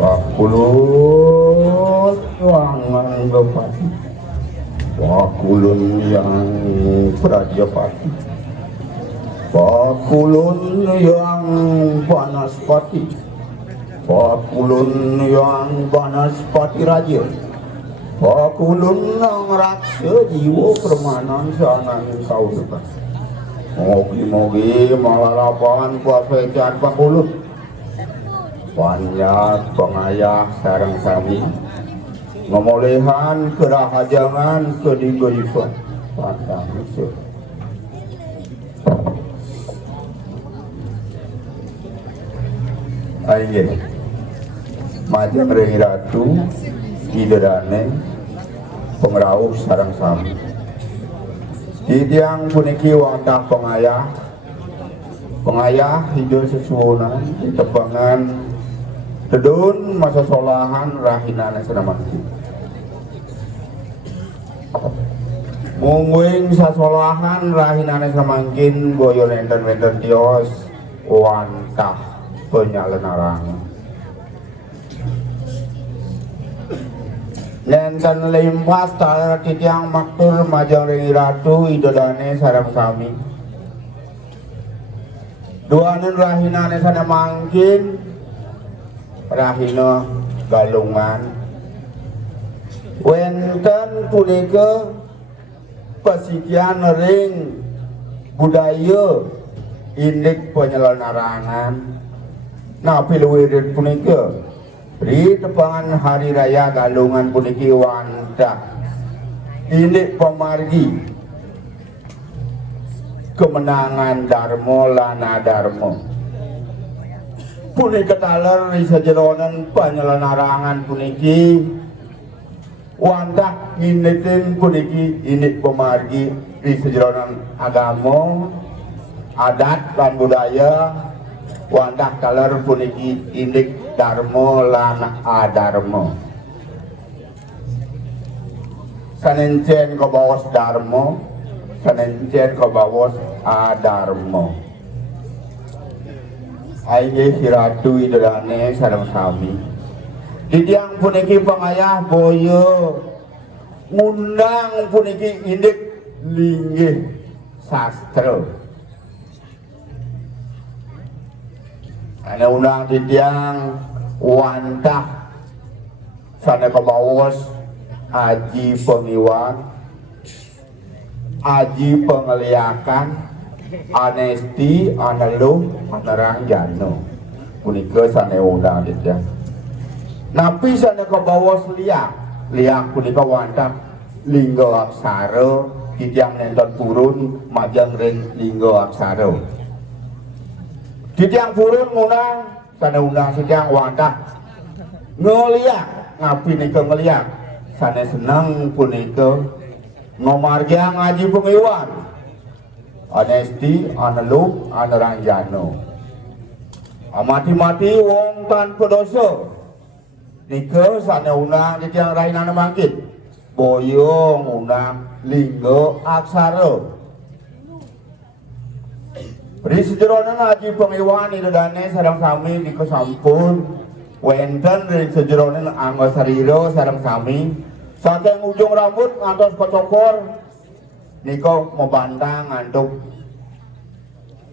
Pakulun wangan bepati, pakulun yang Prajapati, pakulun yang Banaspati, pakulun yang Banaspati Raja, pakulun yang raksa jiwa permanan sanan kaudepan. Mogi-mogi malarapan puasa pakulun panjat pengayah sarang sami ngomolehan kerahajangan kedigolipan pandang usul aing majang ring ratu idedane pengrauh sarang sami tidiang puniki wantah pengayah hidup sesuunan ditebangan Dedun masa solahan rahinane senamangkin mungwing sasolahan rahinane semangkin boyo lenten-lenten tios wantah penyalenarangan lenten limpas taler titiang maktur majang ringi ratu idodane sarang sami duanen rahinane senamangkin rahina galungan wenten punika pasikian ring budaya indik penyelenggaraan napi luwirin punika di tepangan hari raya galungan puniki wantah indik pemargi kemenangan Darmo lana Darmo punika taler di sejeronan penyelenggaraan puniki wantah nginitin puniki indik pemargi di sejeronan agama adat dan budaya wantah taler puniki indik Darmo lan Adarmo sanencen ke bawas Darmo sanencen ke bawas Adarmo aing hiratu idolane sareng sami didiang puniki pangayah boyo ngundang puniki indik linggih sastra ana undang didiang wantah sana kebawas aji pengiwan aji pengeliakan anesti analu anarang jano punika sane undang ditya napi sane kebawas liak punika wantah linggo aksara titiang nenten purun majang ring linggo aksara titiang purun ngundang sane undang titiang wantah ngeliak ngapi nika ngeliak sane seneng punika ngomargia ngaji pengiwan anesti analuk anaranjano amati-mati wong tanpa dosa nika sane undang titiang rahinana mangkit boyo ngundang linggo aksara Beri sejeronan ngaji pengiwan idodane sareng sami nika sampun wenten ring sejeronan anggo sariro sareng sami saking ujung rambut ngantos kocokor nika membantang ngantuk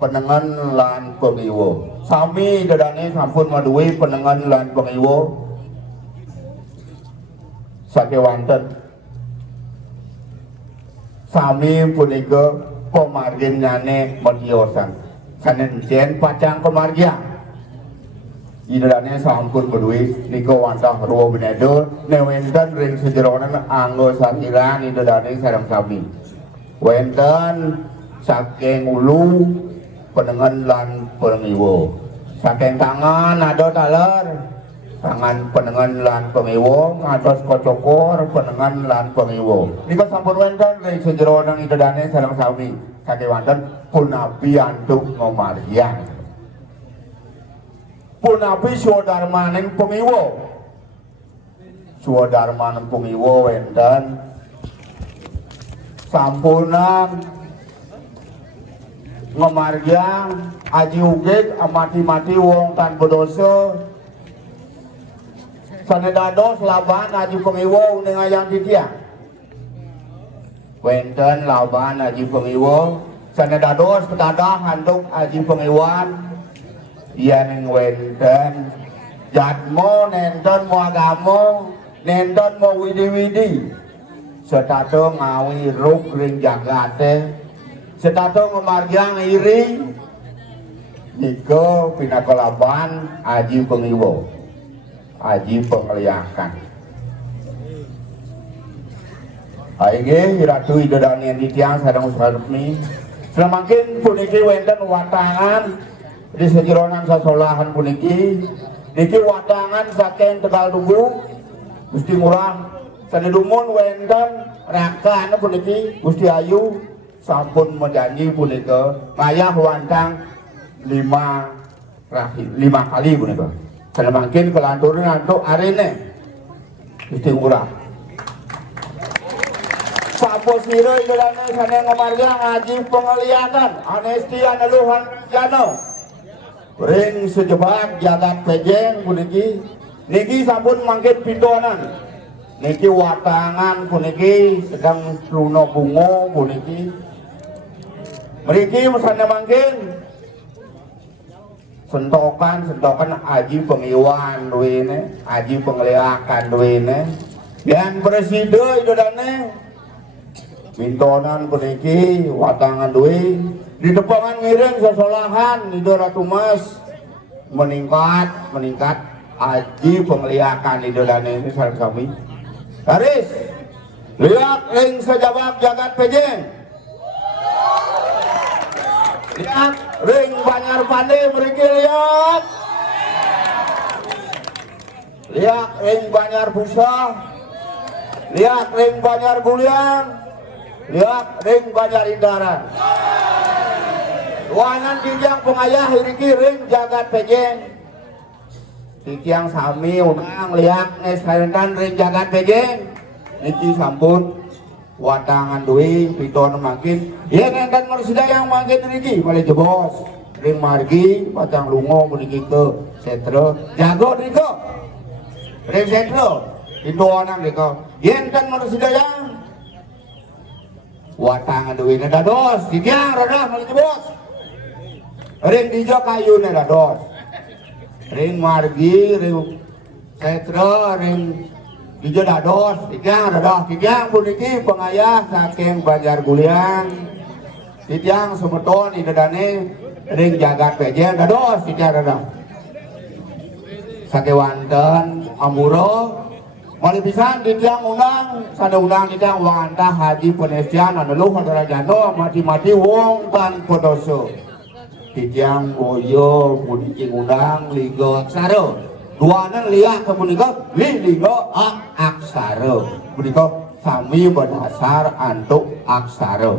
penengen lan pengiwo sami dadane sampun maduwi penengen lan pengiwo sakewanten sami punika pemarginyane mediosan sanencen pacang pemargian idane sampun maduwi nika wantah ruwa benedo newenten ring sejeronan anggo sakiran idane sareng sami wenten saking ulu penengen lan pengiwo saking tangan ada taler tangan penengen lan pengiwo ngatos kocokor penengen lan pengiwo nika sampun wenten ring sejeronan idane sareng sami saking wonten punapi antuk ngomargian punapi swadharmaning pengiwo swadharmaning pengiwo wenten sampunan ngomargian aji ugeg amati-mati wong tanpa dosa Sanedados laban Haji Pengiwo dengan yang titiang. Wenten laban Haji Pengiwo. Sanedados ketadah handuk Haji Pengiwan. Yang wenten jadmo nenten mo agamo nenten mo widi-widi. Setato ngawi ruk ring jagate. Setato ngemarjang iri. Niko pinakalaban Haji Pengiwo. Haji Pengeliakan. Aige hiratu idodani yang ditiang sadang usahami. Semakin puniki wenten watangan di sejeronan sasolahan puniki. Niki watangan saking Tegal Tugu. Gusti Murah. Sanedumun wenten rakan puniki. Gusti Ayu. Sampun menjanji punika. Ngayah wantang 5 kali punika. Semakin kelanturin untuk arene Gusti Ngurah. Sapo siro idolane sana ngamarga Haji Pengeliakan Anesti Analuhan Jano ring sejebak jagat pejeng puniki niki sampun mangkit pindonan niki watangan puniki sedang luno bungo puniki mriki sana mangkin sentokan Haji Pengiwan duwene, Haji Pengeliakan duwene. Dan presiden idolane mintonan puniki watangan duwe di depangan ngiring sesolahan di Ratu Mas meningkat Haji Pengeliakan idolane ini sareng kami. Garis lihat ring sejabak jagat pejeng. Lihat ring Banjar Pande mriki lihat. Lihat ring Banjar Busa. Lihat ring Banjar Bulian. Lihat ring Banjar Indaran. Ruangan dijang pengayah iriki ring jagat pejeng. Titiang sami udang lihat nesarentan ring jagat pejeng. Niki sampun watangan duwi piton makin ya nenten marsida yang makin niki balik jebos ring margi patang lungo puniki ke setro jago niko ring setro pindoanan niko ya nenten marsida yang watangan duwi dados titiang rada balik jebos ring dijo kayune dados ring margi ring setro ring Dijo dados, tigang puniki pengayah saking Banjar Gulian, tiang semeton idadane ring jagat pejeng dados tiang dados. Sakewanten Amuro, mali pisan tiang undang, sada undang tiang wantah Haji Penesian aneluh Hadarajano mati-mati wong tan podoso. Tiang boyo puniki undang ligo saro. Duanan lihat kemunika lilingo aksara punika sami berdasar antuk aksara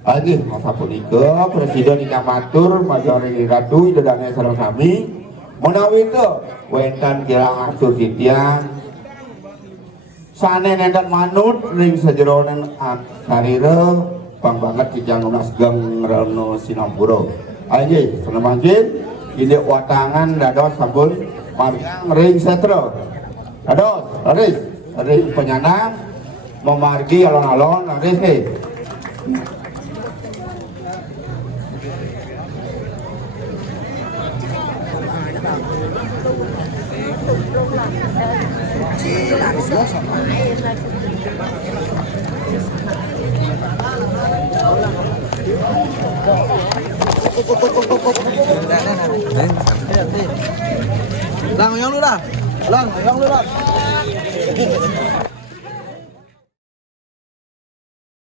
lagi masa punika presiden ingkang Majori Ratu idodane sareng sami menawi teu wenten kirang atur titiang sane nenten manut ring sajeronen aksarira pang banget titiang lunas geng reno Sinapura aja senemakin ini watangan dados sampun margang ring setro dados ring penyanang memargi alon-alon laris Lang, yang lu dah.